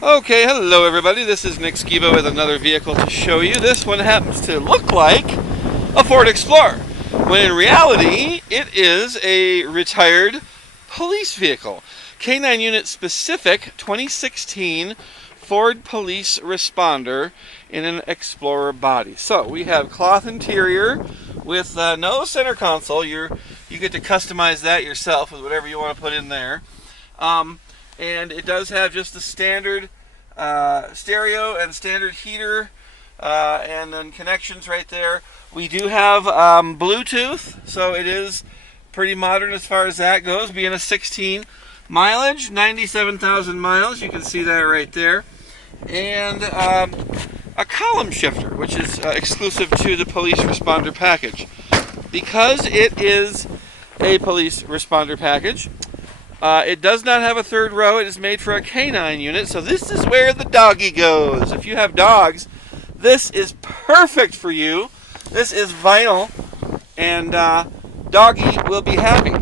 Okay, hello everybody. This is Nick Skiba with another vehicle to show you. This one happens to look like a Ford Explorer, when in reality it is a retired police vehicle. Canine unit specific 2016 Ford Police Responder in an Explorer body. So we have cloth interior with no center console. You get to customize that yourself with whatever you want to put in there. And it does have just the standard stereo and standard heater and then connections right there. We do have Bluetooth, so it is pretty modern as far as that goes, being a 16 mileage, 97,000 miles. You can see that right there. And a column shifter, which is exclusive to the police responder package. Because it is a police responder package, it does not have a third row. It is made for a canine unit, so this is where the doggy goes. If you have dogs, this is perfect for you. This is vinyl, and doggy will be happy.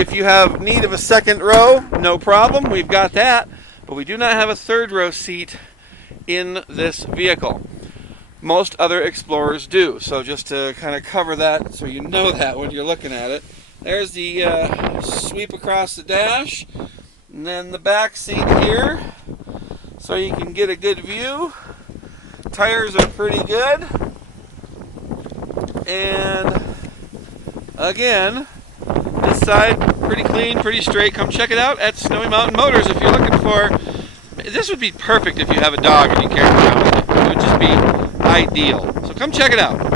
If you have need of a second row, no problem. We've got that, but we do not have a third row seat in this vehicle. Most other Explorers do, so just to kind of cover that so you know that when you're looking at it. There's the sweep across the dash, and then the back seat here, so you can get a good view. Tires are pretty good, and again, this side pretty clean, pretty straight. Come check it out at Snowy Mountain Motors if you're looking for. This would be perfect if you have a dog and you carry it around with you. It would just be ideal. So come check it out.